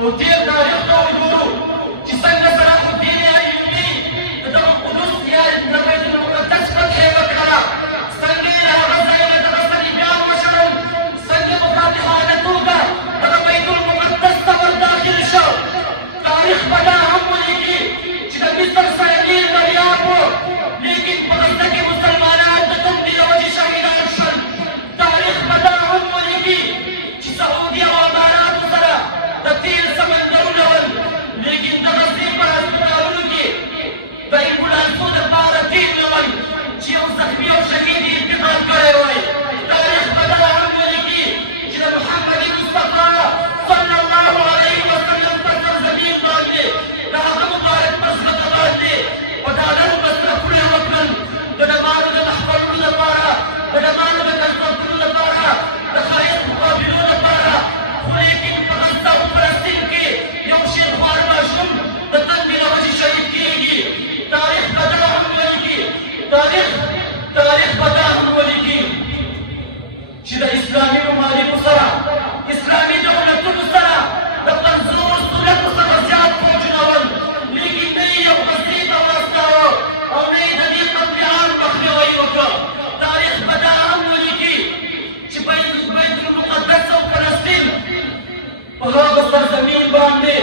او تیر تاریخ ته وګورو چې څنګه صلاح الدین ایوبي د دغه قدس یا د بیت المقدس فتحې وکړه، څنګه یې له هغه ځایه نه دغه صلیبیان وشړل، څنګه په فاتحانه توګه دغه بیت المقدس ته ورداخل شو. تاریخ به دا هم ولیکي چې د مصر صیادین بریان وو، لیکن په غزه کې مسلمانان د تندې له وجې شهیدان شول. تاریخ به دا هم ولیکي چې سعودي او اماراتو سره د تیل سمندرونه ول، لیکن د غزې په هسپتالونو کې د امبولانسو دپاره تیل نه ول چې یو زخمي او شهید یې انتقال کړی وای. تاریخ به دا هم ولیکي چې د محمد مصطفی صلی الله علیه وسلم په سرزمین باندې د هغه مبارک مځکه باندې په ډالرو مصرفونه وکړل، د ډبانو د محفلونو لپاره، د ډبانو د کنسرتونو لپاره، د ښایست مقابلو لپاره. خو لیکن په غزه او فلسطین کې یو شین خوار ماشوم د تندې له وجې شهید کېږي. تاریخ به دا هم ولیکي، تاریخ به دا هم ولیکي چې د اسلامي ممالکو سره، اسلامي دولتونو سره د 50 سلطو څخه زیات فوجونه ول، لیکن نه یې یو بسیطه ورستاوه او نه یې د دې قتلعام مخنیوی وکړه. تاریخ به دا هم ولیکي چې بیت المقدس او فلسطین په هغه سرزمین باندې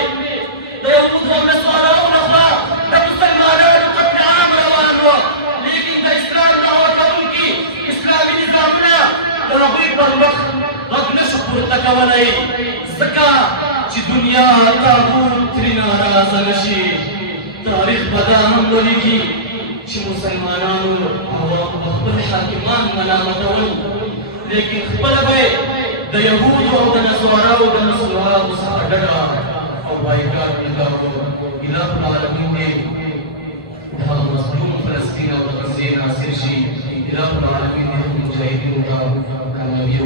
د یهودو او نصاراو لخوا د مسلمانانو قتلعام روان وه، لیکن د اسلام دعوه کوونکي اسلامي نظامونه د هغوی پر مخ غږ نشو پورته کولی، ځکه چې دنیا تاغوت ترې ناراضه نه شي. تاریخ به دا هم ولیکي چې مسلمانانو په خپل حاکمان ملامتول، لیکن خپله به یې د یهودو او د نصاراو د مسلمانانو څخه ډډه او بایکاټ یې کاوه. اله العالمین دې د هغه مظلوم فلسطین او د غزې ناصر شي. اله العالمین دې مجاهدینو ته کامیابي